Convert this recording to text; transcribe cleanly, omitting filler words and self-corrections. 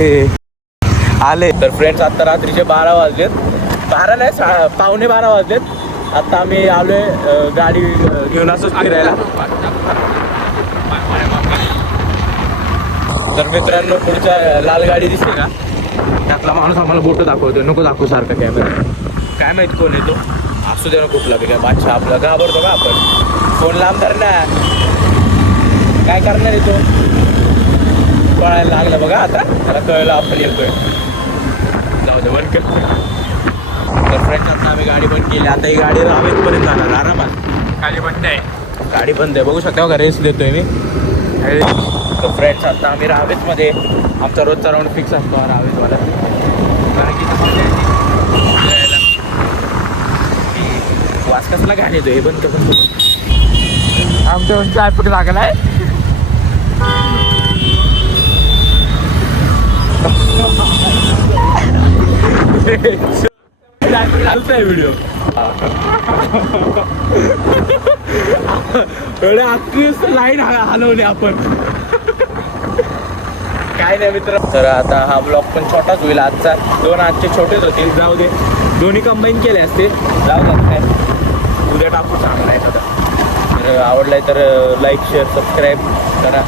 आले तर फ्रेंड्स. आता रात्रीचे 12 वाजलेत. 12 नाही, 11:45 वाजलेत. आता आम्ही आलोय गाडी घेऊन असंच फिरायला. तर मित्रांनो, पुढच्या लाल गाडी दिसते का, त्यातला माणूस आम्हाला बोट दाखवतोय. नको दाखवू सारखं कॅमेरा. काय माहित कोण आहे तो. असू दे ना कुठला बी, काय बादशाह आपला. घाबरतो का आपण. फोन लांब धर ना. काय करणार आहे तो. पळायला लागला बघा. आता त्याला कळलं आपण येतोय. जाऊ दे, बंद कर. तर फ्रेंड्स, आता आम्ही गाडी बंद केली. आता ही गाडी रावेतपर्यंत जाणार आरामात. गाडी बंद आहे. गाडी बंद आहे, बघू शकता बघा. रेस देतोय मी. तर फ्रेंड्स, आता आम्ही रावेतमध्ये. आमचा रोजचा राऊंड फिक्स असतो हा रावेतवाला. वास कसला घाण येतो. हे बंद करून आमच्या ट्रॅफिक लागला आहे. चालतंय व्हिडिओ. एवढे अख्खी लाईन हलवली आपण. काय नाही मित्र. तर आता हा ब्लॉग पण छोटाच होईल आजचा. 2 आजचे छोटेच होतील. जाऊ दे, दोन्ही कंबाईन केले असते. जाऊ दे, काय उद्या टाकू चांगला आहे. तर आवडलाय तर लाईक शेअर सबस्क्राईब करा.